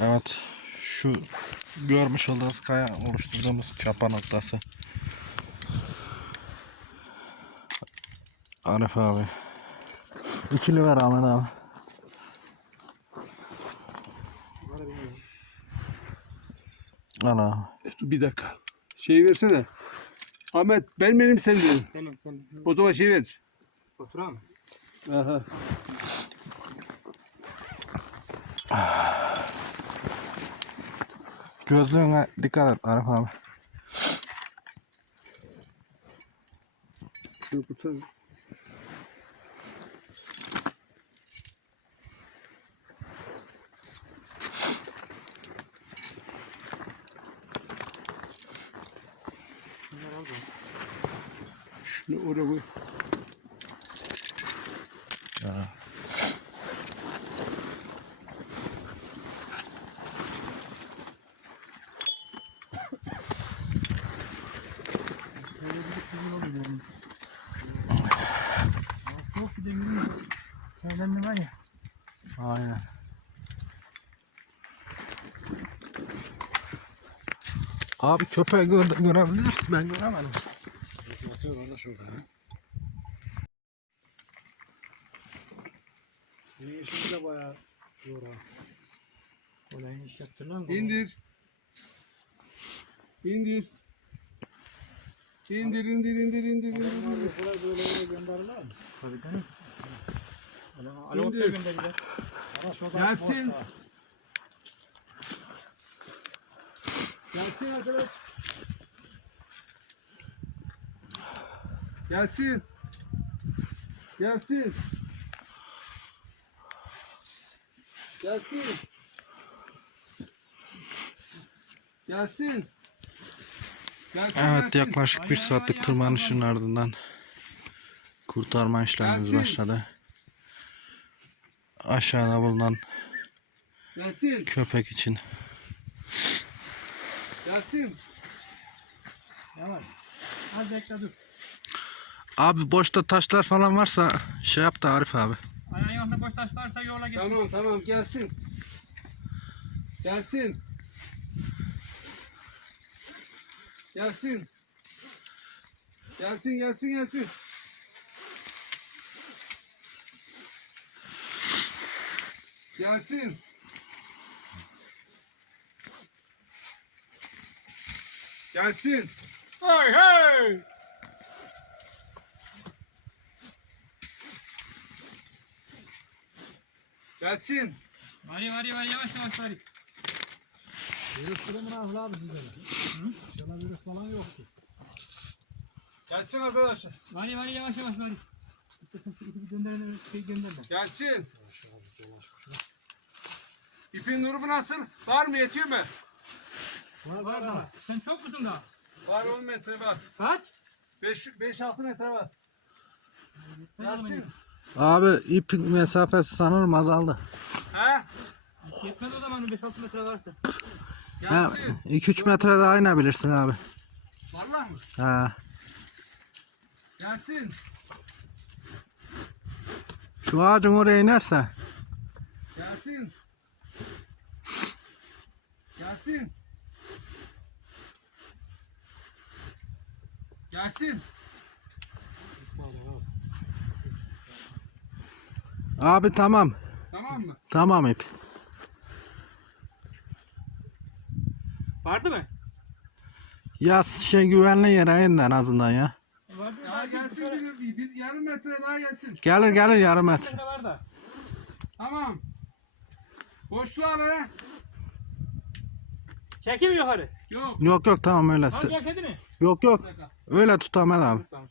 Evet. Şu görmüş olduğunuz kaya oluşturduğumuz çapa noktası. Arif abi. İkili ver Ahmet abi. Ana. Bir dakika. Şeyi versene. Ahmet ben benim sen. Senin senin. O zaman şey ver. Oturan mı? Aha. Gözlüğüne dikkat et Arif abi. Şunu tutar. Şunu oraya koy. Böyle bir kızın oluyor benim. Çok bir de yürüyor. Senden var ya. Aynen. Abi köpeği gör görebilir misin? Ben göremedim. Senin işimiz de bayağı zor ha. Olayın iş yaptırlar mı? İndir. İndir. İndir, indir, indir, indir, indir. Buraya böyle yere gönderirler mi? Tabii canım. Alo, alo gönderirler. Gelsin. Gelsin arkadaş. Gelsin. Gelsin. Gelsin. Gelsin. Evet yaklaşık bir saatlik tırmanışın ardından kurtarma işlemimiz başladı. Aşağıda bulunan Gelsin. köpek için. Abi boşta taşlar falan varsa şey yap da Arif abi. Ayağın yoksa boş taş varsa yola git. Tamam tamam gelsin. Gelsin. Gelsin. Gelsin gelsin gelsin. Gelsin. Gelsin. Hey hey! Gelsin. Vari vari vari yavaş yavaş vari. Virüs durumuna ahla abi sizden. Hı? Sana virüs falan yoktu. Gelsin arkadaşlar. Vari vari yavaş yavaş vari. Gönderin şey gönderme. Gelsin. İpin durumu nasıl? Var mı? Yetiyor mu? Var var var. Sen çok musun daha? Var 10 metre var. Kaç? 5-6 metre var. Gelsin. Abi ip mesafesi sanırım azaldı. He? Yetmez o zaman 5-6 metre varsa. Gelsin. 2-3 metre daha inebilirsin abi. Vallahi mı? Ha. Gelsin. Şu ağacın oraya inerse Gelsin. Gelsin. Gelsin. Abi tamam. Tamam mı? Tamam ip. Vardı mı? Ya şey güvenli yere in de en azından ya. Vardı. Ya gelsin bir, bir, bir yarım metre daha gelsin. Gelir gelir yarım metre. Tamam. Boşluğu al hele. Çekeyim yukarı? Yok. Yok yok tamam öyle. Gel kedi mi? Yok yok. Öyle tut Ahmet abi. Tamam.